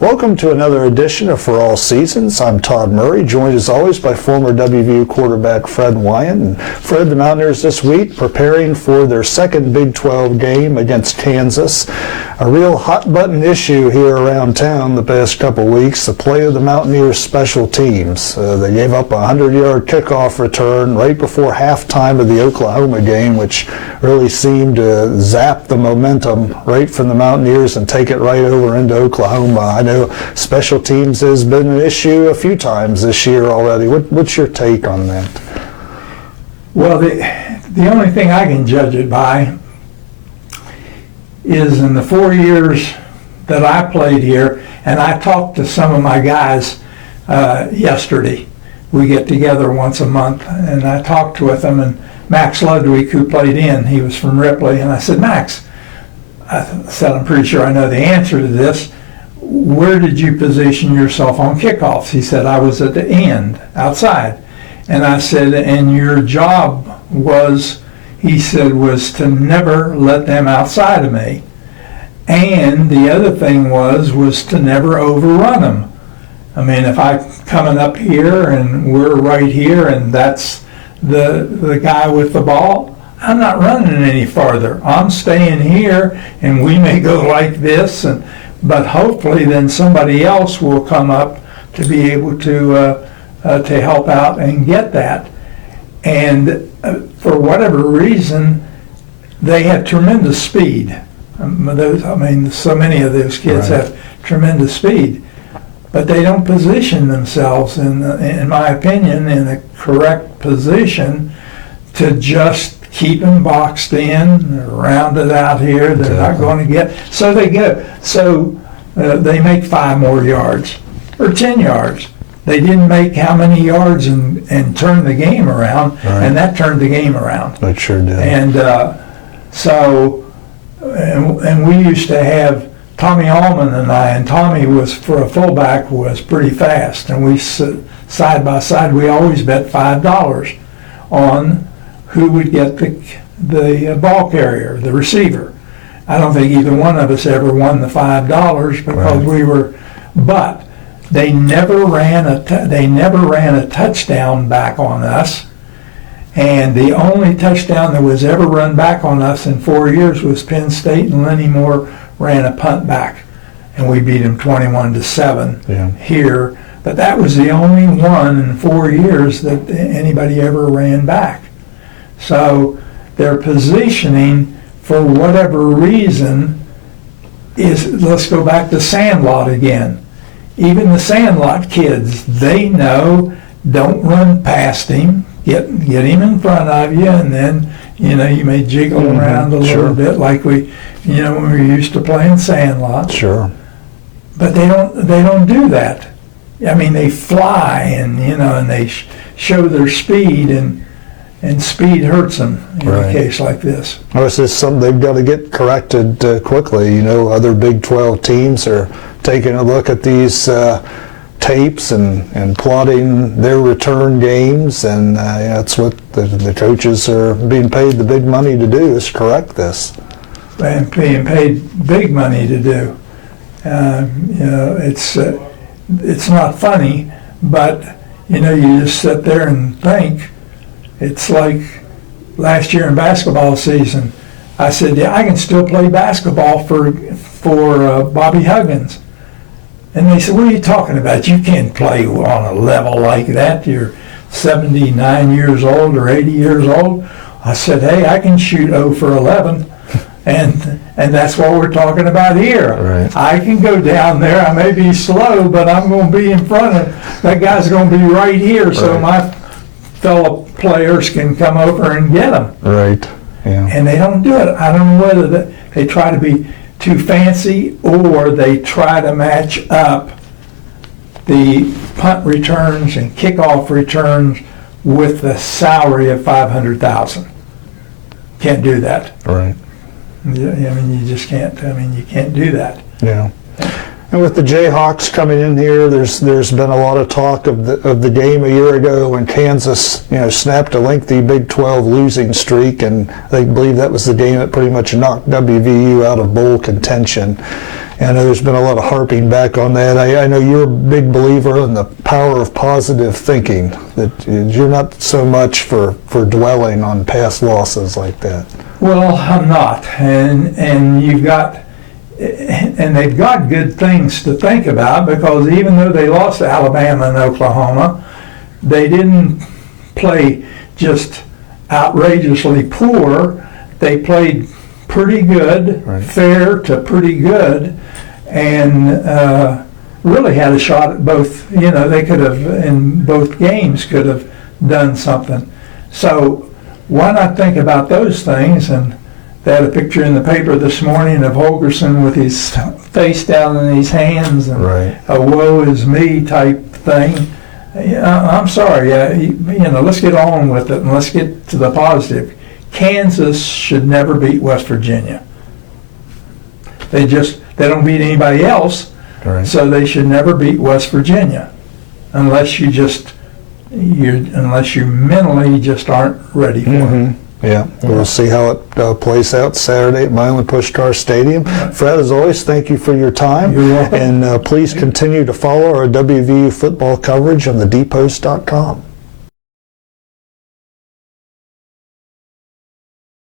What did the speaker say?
Welcome to another edition of For All Seasons. I'm Todd Murray, joined as always by former WVU quarterback Fred Wyant. And Fred, the Mountaineers this week preparing for their second Big 12 game against Kansas. A real hot-button issue here around town the past couple weeks, the play of the Mountaineers' special teams. They gave up a 100-yard kickoff return right before halftime of the Oklahoma game, which really seemed to zap the momentum right from the Mountaineers and take it right over into Oklahoma. I know special teams has been an issue a few times this year already. What's your take on that? Well, the only thing I can judge it by is in the 4 years that I played here, and I talked to some of my guys yesterday. We get together once a month, and I talked with them, and Max Ludwig, who played in, he was from Ripley, and I said, Max, I said, I'm pretty sure I know the answer to this. Where did you position yourself on kickoffs? He said, I was at the end, outside. And I said, and your job was, he said, was to never let them outside of me. And the other thing was to never overrun them. I mean, if I'm coming up here and we're right here and that's the guy with the ball, I'm not running any farther. I'm staying here, and we may go like this, but hopefully then somebody else will come up to be able to help out and get that. And for whatever reason, they have tremendous speed. So many of those kids have tremendous speed, but they don't position themselves, in my opinion, in a correct position to just keep them boxed in, rounded out here. They're not going to get. So they go. So they make 5 more yards or 10 yards. They didn't make how many yards and turn the game around, and that turned the game around. It sure did. And and we used to have Tommy Allman and I, and Tommy was, for a fullback, was pretty fast, and we side by side, we always bet $5 on who would get the ball carrier, the receiver. I don't think either one of us ever won the $5 because we were, but they never ran a touchdown back on us, and the only touchdown that was ever run back on us in 4 years was Penn State, and Lenny Moore ran a punt back, and we beat him 21-7 here. But that was the only one in 4 years that anybody ever ran back. So their positioning, for whatever reason, is, let's go back to Sandlot again. Even the Sandlot kids, they know, don't run past him, get him in front of you, and then, you may jiggle around a little bit like we, when we were used to playing Sandlot. Sure. But they don't do that. I mean, they fly and, and they show their speed, and speed hurts them in a case like this. Well, it's just something they've got to get corrected quickly. Other Big 12 teams are taking a look at these tapes and plotting their return games, and that's what the coaches are being paid the big money to do, is correct this. And being paid big money to do. It's not funny, but you just sit there and think. It's like last year in basketball season, I said, I can still play basketball for Bobby Huggins. And they said, what are you talking about? You can't play on a level like that. You're 79 years old or 80 years old. I said, hey, I can shoot 0 for 11. And that's what we're talking about here. Right. I can go down there. I may be slow, but I'm going to be in front of, that guy's going to be right here. So my fellow players can come over and get them. Right. Yeah. And they don't do it. I don't know whether they try to be too fancy or they try to match up the punt returns and kickoff returns with the salary of $500,000. Can't do that. Right. You just can't. You can't do that. Yeah. And with the Jayhawks coming in here, there's been a lot of talk of the game a year ago when Kansas, snapped a lengthy Big 12 losing streak, and they believe that was the game that pretty much knocked WVU out of bowl contention. And I know there's been a lot of harping back on that. I know you're a big believer in the power of positive thinking, that you're not so much for dwelling on past losses like that. Well, I'm not, and you've got, and they've got good things to think about, because even though they lost to Alabama and Oklahoma, they didn't play just outrageously poor. They played pretty good, right, fair to pretty good, and really had a shot at both. You know, they could have, in both games, could have done something. So why not think about those things? And they had a picture in the paper this morning of Holgerson with his face down in his hands and right, a woe is me type thing. I'm sorry, you know, let's get on with it and let's get to the positive. Kansas should never beat West Virginia. They don't beat anybody else, right, so they should never beat West Virginia, unless you mentally just aren't ready for it. Yeah, we'll see how it plays out Saturday at Milan Pushkar Stadium. Fred, as always, thank you for your time. You're welcome. And please continue to follow our WVU football coverage on thedpost.com.